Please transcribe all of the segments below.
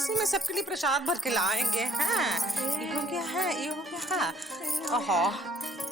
इसी में सबके लिए प्रसाद भर के लाएंगे। हाँ, ये हो गया है, ये हो गया है। ओहो,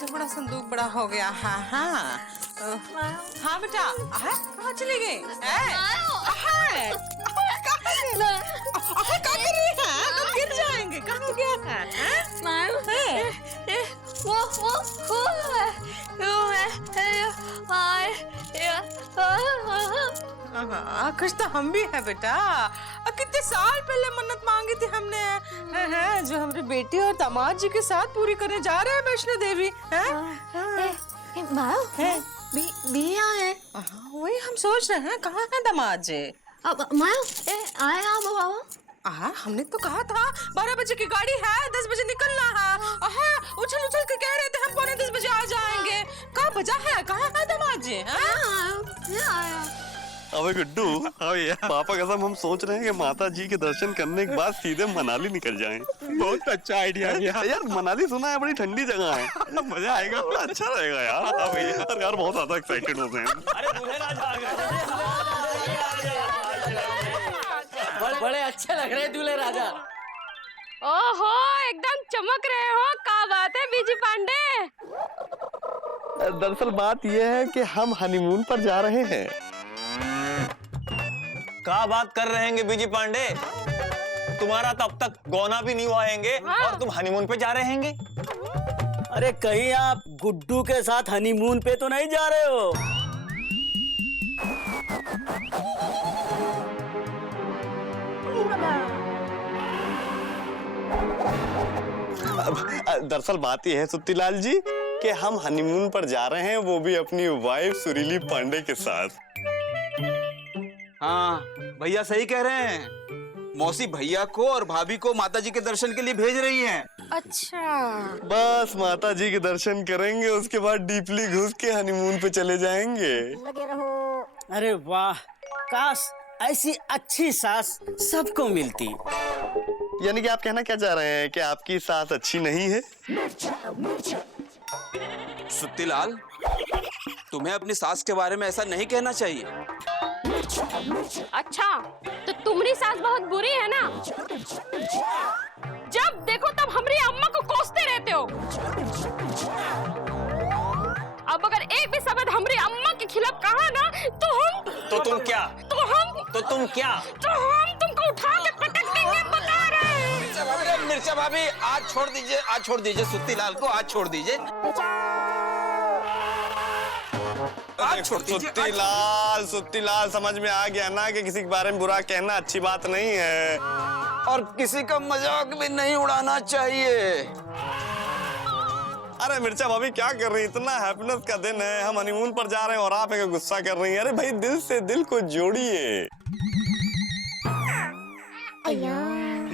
तो बड़ा संदूक बड़ा हो गया। हाँ हाँ हाँ बेटा, कहाँ चली गई? क्या कर रही है? तुम गिर जाएंगे। कहाँ हो गया है? कुछ तो हम भी है बेटा। कितने साल पहले मन्नत मांगी थी हमने, है जो हमारी बेटी और दामाद जी के साथ पूरी करने जा रहे हैं वैष्णो देवी। बिया है। वही हम सोच रहे हैं, कहाँ है दामाद जी? हमने तो कहा था 12 बजे की गाड़ी है, 10 बजे निकलना है। उछल उछल के कह रहे थे हम 9:45 बजे आ जाएंगे। कहाँ बजा है? कहाँ है दामाद जी? अबे गुड्डू, पापा कसम हम सोच रहे हैं कि माता जी के दर्शन करने के बाद सीधे मनाली निकल जाएं। बहुत अच्छा आइडिया यार मनाली सुना है बड़ी ठंडी जगह है, मजा आएगा, बड़ा अच्छा रहेगा यार। यार बहुत ज्यादा एक्साइटेड हो गए हैं। अरे दूल्हे राजा आ गए। बड़े अच्छे लग रहे हैं दूल्हे राजा। ओहो, एकदम चमक रहे हो। क्या बात है बीजी पांडे? दरअसल बात यह है कि हम हनीमून पर जा रहे हैं। क्या बात कर रहे हैं बीजी पांडे? तुम्हारा तब तक गौना भी नहीं हुआ हैंगे और तुम हनीमून पे जा रहे हैंगे? अरे कहीं आप गुड्डू के साथ हनीमून पे तो नहीं जा रहे हो? दरअसल बात यह है सुत्तीलाल जी कि हम हनीमून पर जा रहे हैं, वो भी अपनी वाइफ सुरीली पांडे के साथ। हाँ भैया सही कह रहे हैं। मौसी भैया को और भाभी को माता जी के दर्शन के लिए भेज रही हैं। अच्छा, बस माता जी के दर्शन करेंगे, उसके बाद डीपली घुस के हनीमून पे चले जाएंगे। अरे वाह, काश ऐसी अच्छी सास सबको मिलती। यानी कि आप कहना क्या चाह रहे हैं कि आपकी सास अच्छी नहीं है? सुत्तीलाल, तुम्हें अपनी सास के बारे में ऐसा नहीं कहना चाहिए। अच्छा तो तुम्हारी सास बहुत बुरी है ना? जब देखो तब हमारी अम्मा को कोसते रहते हो। अब अगर एक भी शब्द हमारी अम्मा के खिलाफ कहा ना तो हम तुमको उठा के पटक देंगे, बता रहे हैं। मिर्चा भाभी आज छोड़ दीजिए सुत्तीलाल को, आज छोड़ दीजिए। सुत्तीलाल समझ में आ गया ना कि किसी के बारे में बुरा कहना अच्छी बात नहीं है और किसी का मजाक भी नहीं उड़ाना चाहिए। अरे मिर्चा भाभी क्या कर रही है? इतना हैप्पीनेस का दिन है, हम हनीमून पर जा रहे हैं और आप एक गुस्सा कर रही हैं। अरे भाई दिल से दिल को जोड़िए।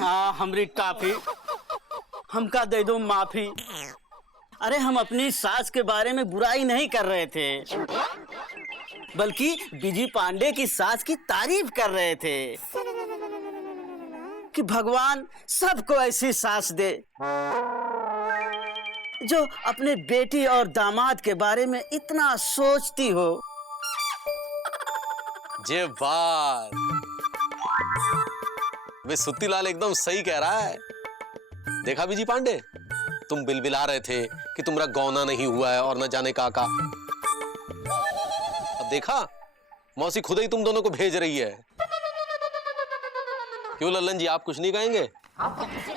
हाँ हमरी टाफी, हमका दे दो माफी। अरे हम अपनी सास के बारे में बुराई नहीं कर रहे थे, बल्कि बीजी पांडे की सास की तारीफ कर रहे थे कि भगवान सबको ऐसी सास दे जो अपने बेटी और दामाद के बारे में इतना सोचती हो। जे बात वे सुत्तीलाल एकदम सही कह रहा है। देखा बीजी पांडे, तुम बिलबिला रहे थे कि तुम्हारा गौना नहीं हुआ है और न जाने का। अब देखा मौसी खुद ही तुम दोनों को भेज रही है। क्यों लल्लन जी, आप कुछ नहीं कहेंगे? हम तो किसी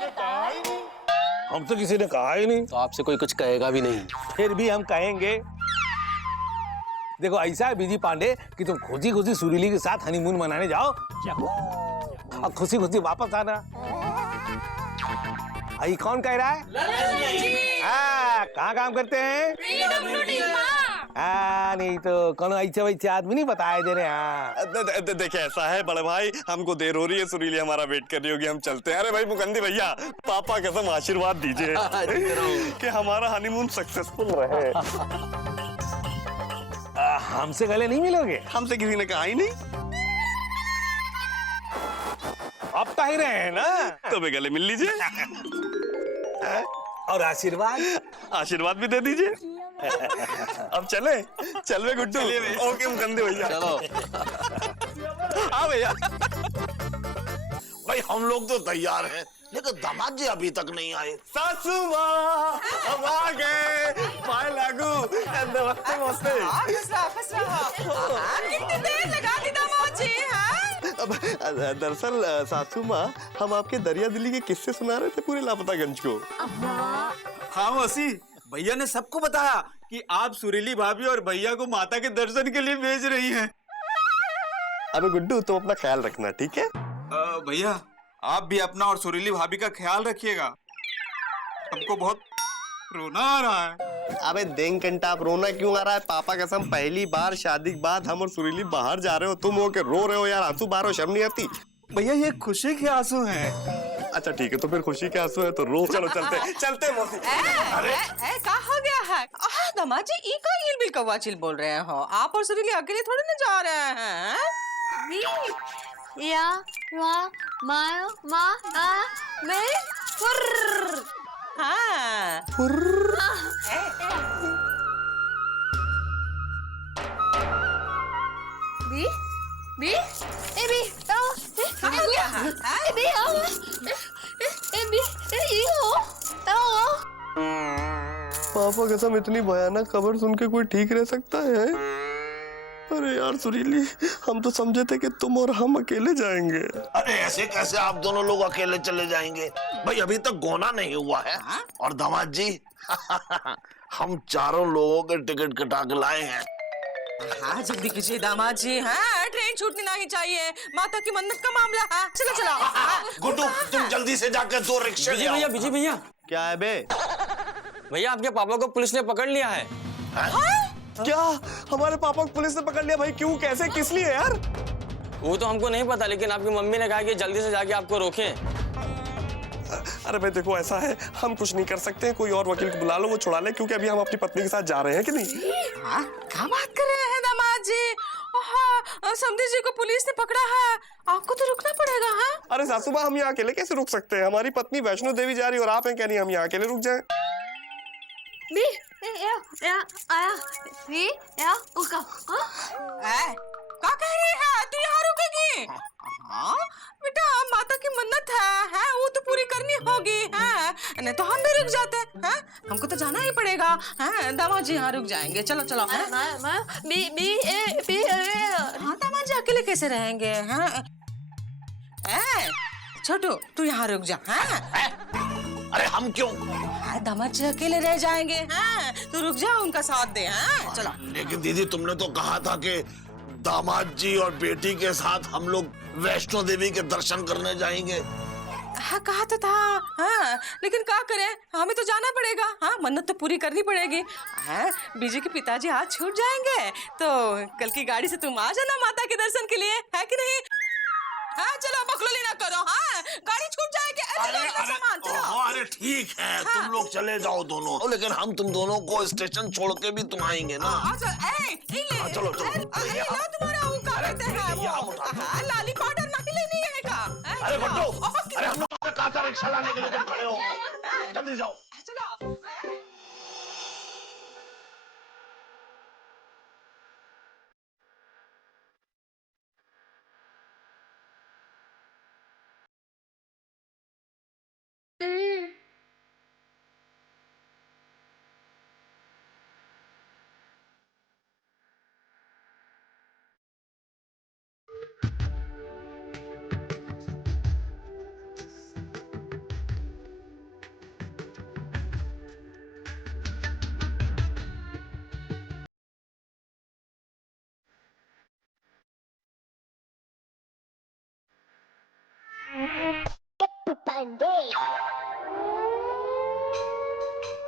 ने कहा ही नहीं। तो आपसे कोई कुछ कहेगा भी नहीं। फिर भी हम कहेंगे। देखो ऐसा है बीजी पांडे कि तुम खुशी खुशी सुरीली के साथ हनीमून मनाने जाओ और खुशी खुशी वापस आना। आई कौन कह रहा है? कहाँ काम करते हैं? नहीं तो कौन ऐसे आदमी नहीं बताए दे रहे हैं। देखिए ऐसा है बड़े भाई, हमको देर हो रही है, सुरीली हमारा वेट कर रही होगी, हम चलते हैं। अरे भाई मुकंदी भैया, पापा कसम आशीर्वाद दीजिए कि हमारा हनीमून सक्सेसफुल रहे। हमसे गले नहीं मिलोगे? हमसे किसी ने कहा ही नहीं। अब तो ही रहे हैं ना, तो भी गले मिल लीजिए और आशीर्वाद भी दे दीजिए। अब चले गुड्डू। ओके मुकंदे भैया, चलो। हाँ भैया। भाई हम लोग तो तैयार हैं, लेकिन दामाद जी अभी तक नहीं आए। सासू माँ हम आ गए। बाय लागू। नमस्ते नमस्ते। फंस रहा। कितनी देर लगा दी दामाद जी, हाँ? दरअसल सासू माँ, हम आपके दरिया दिली के किस्से सुना रहे थे पूरे लापतागंज को। हाँ मौसी, भैया ने सबको बताया कि आप सुरीली भाभी और भैया को माता के दर्शन के लिए भेज रही हैं। अबे गुड्डू, तुम अपना ख्याल रखना, ठीक है? भैया आप भी अपना और सुरीली भाभी का ख्याल रखिएगा। हमको बहुत रोना आ रहा है। अबे देंग कंटा, आप रोना क्यों आ रहा है? पापा कसम, पहली बार शादी के बाद हम और सुरीली बाहर जा रहे हो, तुम हो के रो रहे हो यार। आंसू बाहर हो, शर्म नहीं आती? भैया ये खुशी के आंसू हैं। अच्छा ठीक है, तो फिर खुशी के आंसू है तो रो। चलो चलते चलते मौसी। क्या हो गया है? दामाद जी ई का इल बिल कौवा चिल बोल रहे हो? आप और सुरीली अकेले थोड़ी ना जा रहे हैं? या वा मा मा आ मैं फुर्र। हाँ। बी बी ए बी आओ हो गया है? ए बी आओ ए बी ए हो आओ। पापा कसम, इतनी भयानक खबर सुन के कोई ठीक रह सकता है? अरे यार सुरीली, हम तो समझे थे कि तुम और हम अकेले जाएंगे। अरे ऐसे कैसे आप दोनों लोग अकेले चले जाएंगे? भाई अभी तक गोना नहीं हुआ है। और दामाद जी हम चारों लोगों के टिकट कटा के लाए हैं। हाँ जल्दी कीजिए दामाद जी। हाँ ट्रेन छूटनी नहीं चाहिए, माता की मन्नत का मामला है। चलो चलो। गुड्डू तुम जल्दी से जाकर 2 रिक्शे ले आओ। विजय भैया, क्या है बे? भैया आपके पापा को पुलिस ने पकड़ लिया है। क्या हमारे पापा को पुलिस ने पकड़ लिया? भाई क्यों, कैसे, किस लिए यार? वो तो हमको नहीं पता, लेकिन आपकी मम्मी ने कहा कि जल्दी से जाके आपको रोकें। अरे भाई देखो, ऐसा है हम कुछ नहीं कर सकते हैं, कोई और वकील को बुला लो, वो छुड़ा ले, क्योंकि अभी हम अपनी पत्नी के साथ जा रहे हैं कि नहीं? हाँ क्या बात कर रहे हैं दामाद जी? हाँ समधी जी को पुलिस ने पकड़ा है, आपको तो रुकना पड़ेगा। हाँ अरे सासू माँ, हम यहाँ अकेले कैसे रुक सकते हैं? हमारी पत्नी वैष्णो देवी जा रही है और आप हैं क्या नहीं हम यहाँ अकेले रुक जाएं? बी या आया बी या उका। क्या कह रही है? तू यहाँ रुकेगी? हाँ बेटा, माता की मन्नत है वो तो पूरी करनी होगी। हाँ नहीं तो हम भी रुक जाते हैं। हमको तो जाना ही पड़ेगा। हाँ दामाद जी यहाँ रुक जाएंगे। चलो चलो। बी बी ए बी हाँ दामाद जी अकेले कैसे रहेंगे? हाँ छोटू तू यहाँ रुक जा। हाँ अरे हम क्यों? हाँ दामाद जी अकेले रह जाएंगे। हाँ तू रुक जा, उनका साथ दे। हाँ चलो। लेकिन दीदी तुमने तो कहा था कि दामाद जी और बेटी के साथ हम लोग वैष्णो देवी के दर्शन करने जाएंगे। हाँ कहा तो था। हाँ लेकिन क्या करें, हमें तो जाना पड़ेगा। हाँ मन्नत तो पूरी करनी पड़ेगी। हाँ बीजू के पिताजी आज छूट जाएंगे तो कल की गाड़ी से तुम आ जाना माता के दर्शन के लिए, है कि नहीं? हाँ चलो बखलोली ना करो। हाँ गाड़ी छूट जाएगी। अरे ठीक है तुम लोग चले जाओ दोनों, लेकिन हम तुम दोनों को स्टेशन छोड़ के भी तुम आएंगे ना। चलो तुम्हारा वो क्या कहते हैं वो लाली पाउडर नहीं लेनी है का? अरे बट्टू, अरे हम लोग कहाँ रिक्शा लाने के लिए तुम खड़े हो? जल्दी जाओ। चलो।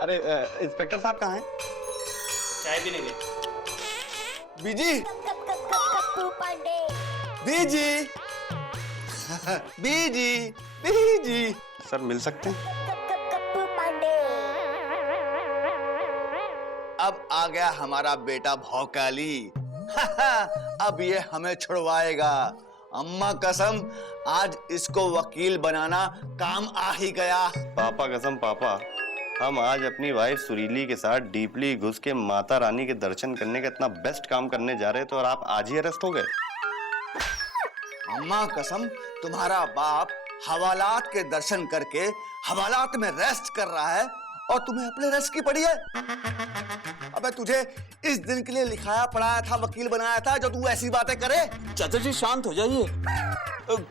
अरे इंस्पेक्टर साहब कहाँ हैं? चाय पीने गए। बीजी बीजी बीजी बीजी सर मिल सकते हैं? अब आ गया हमारा बेटा भौकाली। अब ये हमें छुड़वाएगा। अम्मा कसम आज इसको वकील बनाना काम आ ही गया। पापा कसम पापा, हम आज अपनी वाइफ सुरीली के साथ डीपली घुस के माता रानी के दर्शन करने का इतना बेस्ट काम करने जा रहे थे और आप आज ही अरेस्ट हो गए। अम्मा कसम तुम्हारा बाप हवालात के दर्शन करके हवालात में रेस्ट कर रहा है और तुम्हें अपने रेस्ट की पड़ी है। अबे तुझे इस दिन के लिए लिखाया पढ़ाया था, वकील बनाया था, जो तू ऐसी बातें करे। चाचा जी शांत हो जाइए।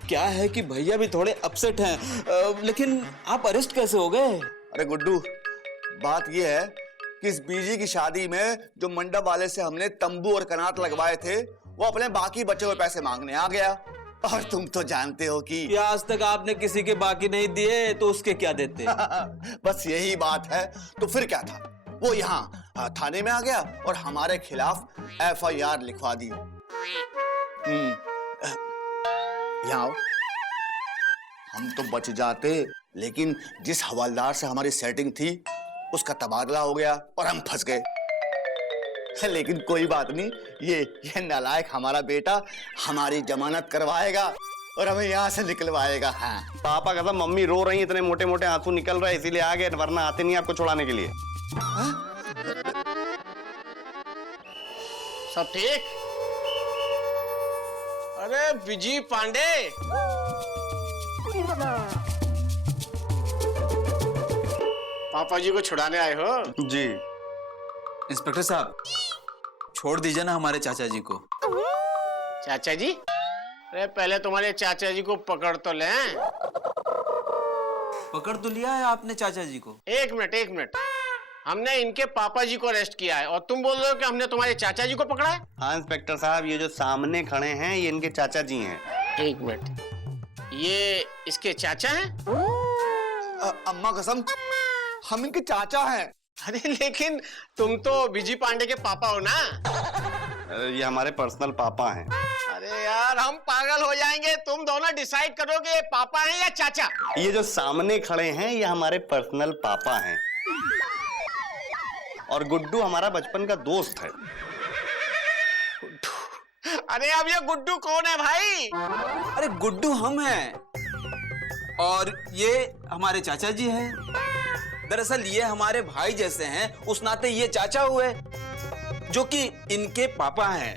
क्या है कि भैया भी थोड़े अपसेट हैं, लेकिन आप अरेस्ट कैसे हो गए? अरे गुड्डू, बात यह है कि इस बीजी की शादी में जो मंडप वाले से हमने तंबू और कनात लगवाए थे, वो अपने बाकी बचे हुए पैसे मांगने आ गया। और तुम तो जानते हो कि आज तक आपने किसी के बाकी नहीं दिए, तो उसके क्या देते? बस यही बात है। तो फिर क्या था, वो यहाँ थाने में आ गया और हमारे खिलाफ FIR लिखवा दी। यहाँ आओ। हम तो बच जाते, लेकिन जिस हवलदार से हमारी सेटिंग थी उसका तबादला हो गया और हम फंस गए। लेकिन कोई बात नहीं, ये नालायक हमारा बेटा हमारी जमानत करवाएगा और हमें यहाँ से निकलवाएगा। हाँ। पापा कसम मम्मी रो रही, इतने मोटे मोटे आंसू निकल रहे, इसीलिए आ गए, वरना आते नहीं आपको छुड़ाने के लिए। सब ठीक? अरे विजय पांडे, पापा जी को छुड़ाने आए हो? जी। इंस्पेक्टर साहब, छोड़ दीजिए ना हमारे चाचा जी को। चाचा जी? अरे पहले तुम्हारे चाचा जी को पकड़ तो लें। पकड़ तो लिया है आपने चाचा जी को। एक मिनट, हमने इनके पापा जी को अरेस्ट किया है और तुम बोल रहे हो कि हमने तुम्हारे चाचा जी को पकड़ा है? हाँ इंस्पेक्टर साहब, ये जो सामने खड़े हैं ये इनके चाचा जी हैं। एक मिनट, ये इसके चाचा हैं? अम्मा कसम, हम इनके चाचा हैं। अरे लेकिन तुम तो विजय पांडे के पापा हो ना? ये हमारे पर्सनल पापा हैं। अरे यार हम पागल हो जाएंगे। तुम दोनों डिसाइड करो कि ये पापा हैं या चाचा। ये जो सामने खड़े हैं ये हमारे पर्सनल पापा हैं और गुड्डू हमारा बचपन का दोस्त है। अरे अब ये गुड्डू कौन है भाई? अरे गुड्डू हम हैं और ये हमारे चाचा जी हैं। दरअसल ये हमारे भाई जैसे हैं, उस नाते ये चाचा हुए, जो कि इनके पापा हैं।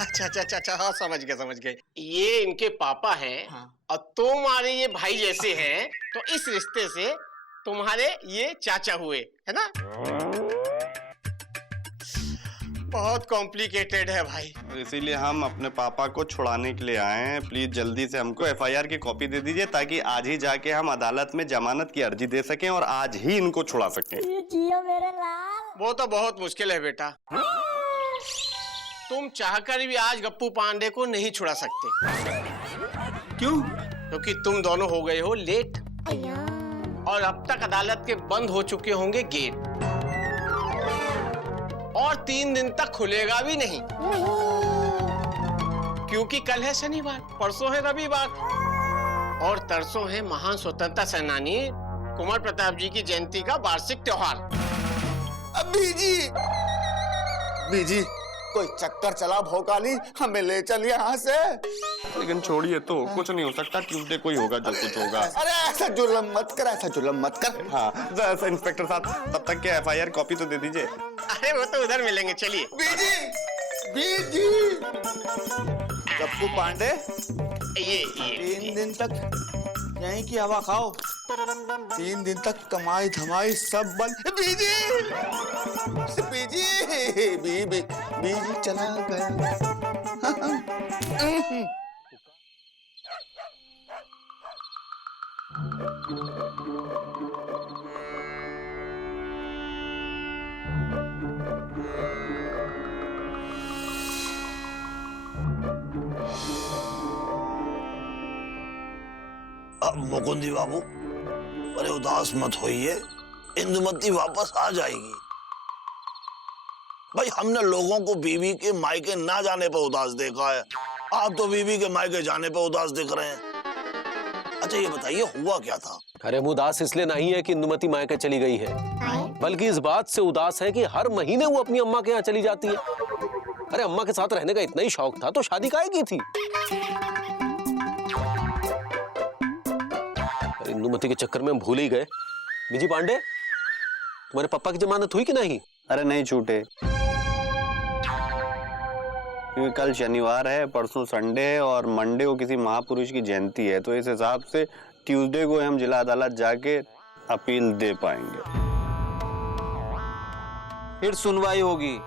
अच्छा, हाँ समझ गए। ये इनके पापा हैं। हाँ। और तुम्हारे ये भाई जैसे हैं, तो इस रिश्ते से तुम्हारे ये चाचा हुए, है ना? बहुत कॉम्प्लिकेटेड है भाई। इसीलिए हम अपने पापा को छुड़ाने के लिए आए हैं। प्लीज जल्दी से हमको FIR की कॉपी दे दीजिए, ताकि आज ही जाके हम अदालत में जमानत की अर्जी दे सकें और आज ही इनको छुड़ा सकें। वो तो बहुत मुश्किल है बेटा। तुम चाहकर भी आज गप्पू पांडे को नहीं छुड़ा सकते। क्यों? क्योंकि तुम दोनों हो गए हो लेट और अब तक अदालत के बंद हो चुके होंगे गेट और 3 दिन तक खुलेगा भी नहीं, क्योंकि कल है शनिवार, परसों है रविवार और तरसों है महान स्वतंत्रता सेनानी कुंवर प्रताप जी की जयंती का वार्षिक त्योहार। बीजी कोई चक्कर चला भोकाली, हमें ले चल यहाँ से। लेकिन छोड़िए तो, कुछ नहीं हो सकता। ट्यूसडे को ही होगा जो कुछ होगा। अरे ऐसा जुल्म मत कर। हाँ इंस्पेक्टर साहब, तब तक के FIR कॉपी तो दे दीजिए। अरे वो तो उधर मिलेंगे, चलिए। बीजी गप्पू पांडे, ये 3 दिन तक यहीं की हवा खाओ, 3 दिन तक कमाई धमाई सब बंद। बीजी चला गया। अब मुकुंदी बाबू, अरे उदास मत होइए, इंदुमती वापस आ जाएगी। भाई हमने लोगों को बीवी के मायके ना जाने पर उदास देखा है, आप तो बीवी के मायके जाने पर उदास दिख रहे हैं। अच्छा ये बताइए हुआ क्या था? अरे हम उदास इसलिए नहीं है कि इंदुमती मायके चली गई है, बल्कि इस बात से उदास है कि हर महीने वो अपनी अम्मा के यहाँ चली जाती है। अरे अम्मा के साथ रहने का इतना ही शौक था तो शादी काहे की थी? इंदुमती के चक्कर में हम भूल ही गए। विजय पांडे, तुम्हारे पापा की जमानत हुई कि नहीं? अरे नहीं छूटे, क्योंकि कल शनिवार है, परसों संडे है और मंडे को किसी महापुरुष की जयंती है, तो इस हिसाब से ट्यूसडे को हम जिला अदालत जाके अपील दे पाएंगे। फिर सुनवाई होगी,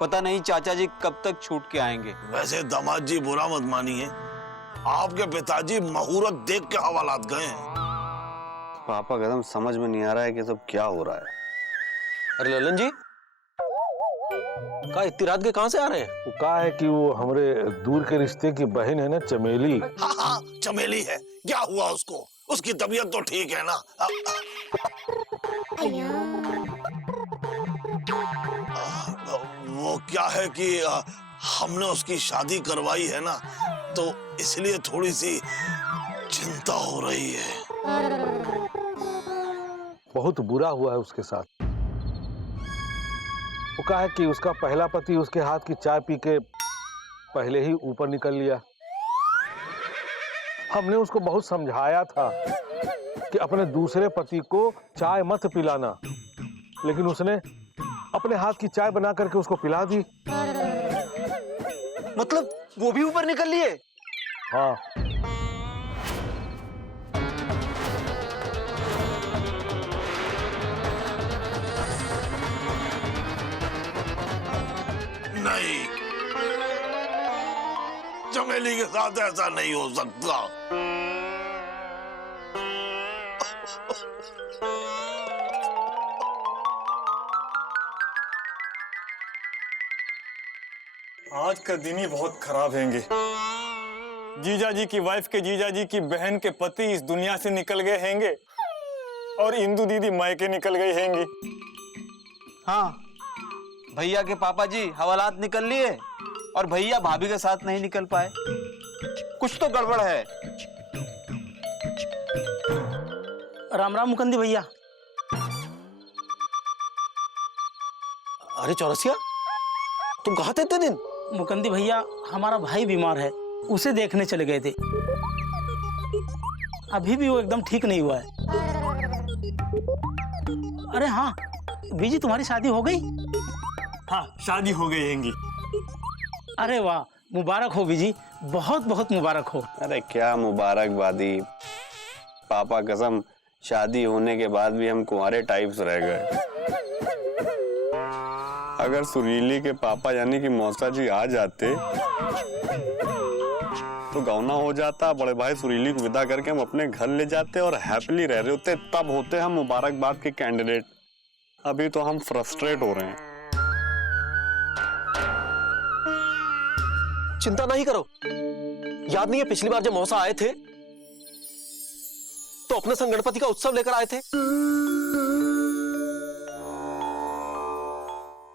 पता नहीं चाचा जी कब तक छूट के आएंगे। वैसे दामाद जी बुरा मत मानिए, आपके पिताजी मुहूर्त देख के हवालात गए हैं। पापा कसम समझ में नहीं आ रहा है कि सब क्या हो रहा है। अरे ललन जी, कहा इतनी रात के कहां से आ रहे हैं? वो कहा है कि वो हमारे दूर के रिश्ते की बहन है ना, चमेली। हाँ, चमेली है, क्या हुआ उसको? उसकी तबीयत तो ठीक है ना? वो क्या है कि हमने उसकी शादी करवाई है ना, तो इसलिए थोड़ी सी चिंता हो रही है। बहुत बुरा हुआ है उसके साथ। वो कहा है कि उसका पहला पति उसके हाथ की चाय पी के पहले ही ऊपर निकल लिया। हमने उसको बहुत समझाया था कि अपने दूसरे पति को चाय मत पिलाना, लेकिन उसने अपने हाथ की चाय बना करके उसको पिला दी। मतलब वो भी ऊपर निकल लिए? हाँ। नहीं, चमेली के साथ ऐसा नहीं हो सकता। आज का दिन ही बहुत खराब हैंगे। जीजा जी की वाइफ के जीजा जी की बहन के पति इस दुनिया से निकल गए हैंगे और इंदु दीदी मायके निकल गई हैंगी। हाँ, भैया के पापा जी हवालात निकल लिए और भैया भाभी के साथ नहीं निकल पाए। कुछ तो गड़बड़ है। राम राम मुकंदी भैया। अरे चौरसिया, तुम कहाँ थे इतने दिन? मुकंदी भैया, हमारा भाई बीमार है, उसे देखने चले गए थे। अभी भी वो एकदम ठीक नहीं हुआ है। अरे हाँ बीजी, तुम्हारी शादी हो गई? हाँ, शादी हो गई हैंगी। अरे वाह, मुबारक हो बीजी, बहुत बहुत मुबारक हो। अरे क्या मुबारकबादी, पापा कसम शादी होने के बाद भी हम कुंवारे टाइप्स रह गए। अगर सुरीली के पापा यानी कि मौसा जी आ जाते तो गौना हो जाता, बड़े भाई सुरीली को विदा करके हम अपने घर ले जाते और हैप्पीली रह रहे होते, तब होते हम मुबारकबाद के कैंडिडेट। अभी तो हम फ्रस्ट्रेट हो रहे हैं। चिंता नहीं करो, याद नहीं है पिछली बार जब मौसा आए थे तो अपने संग गणपति का उत्सव लेकर आए थे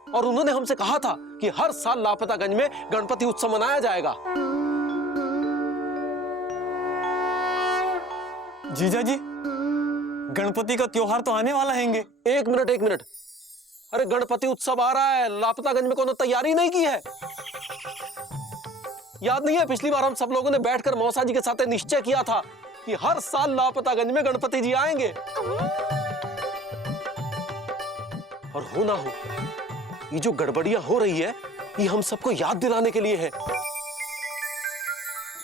और उन्होंने हमसे कहा था कि हर साल लापतागंज में गणपति उत्सव मनाया जाएगा। जीजा जी, गणपति का त्योहार तो आने वाला हैंगे। एक मिनट, अरे गणपति उत्सव आ रहा है, लापतागंज में कोनो तैयारी नहीं की है? याद नहीं है पिछली बार हम सब लोगों ने बैठकर मौसा जी के साथ निश्चय किया था कि हर साल लापतागंज में गणपति जी आएंगे। और हो ना हो, ये जो गड़बड़ियां हो रही है ये हम सबको याद दिलाने के लिए है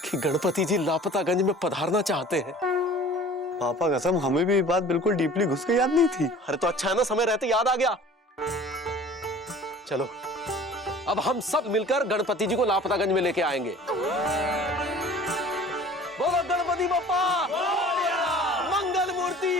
कि गणपति जी लापतागंज में पधारना चाहते हैं। पापा कसम हमें भी ये बात बिल्कुल डीपली घुस के याद नहीं थी। अरे तो अच्छा है ना, समय रहते याद आ गया। चलो अब हम सब मिलकर गणपति जी को लापतागंज में लेके आएंगे। बोलो गणपति बप्पा, मंगल मूर्ति।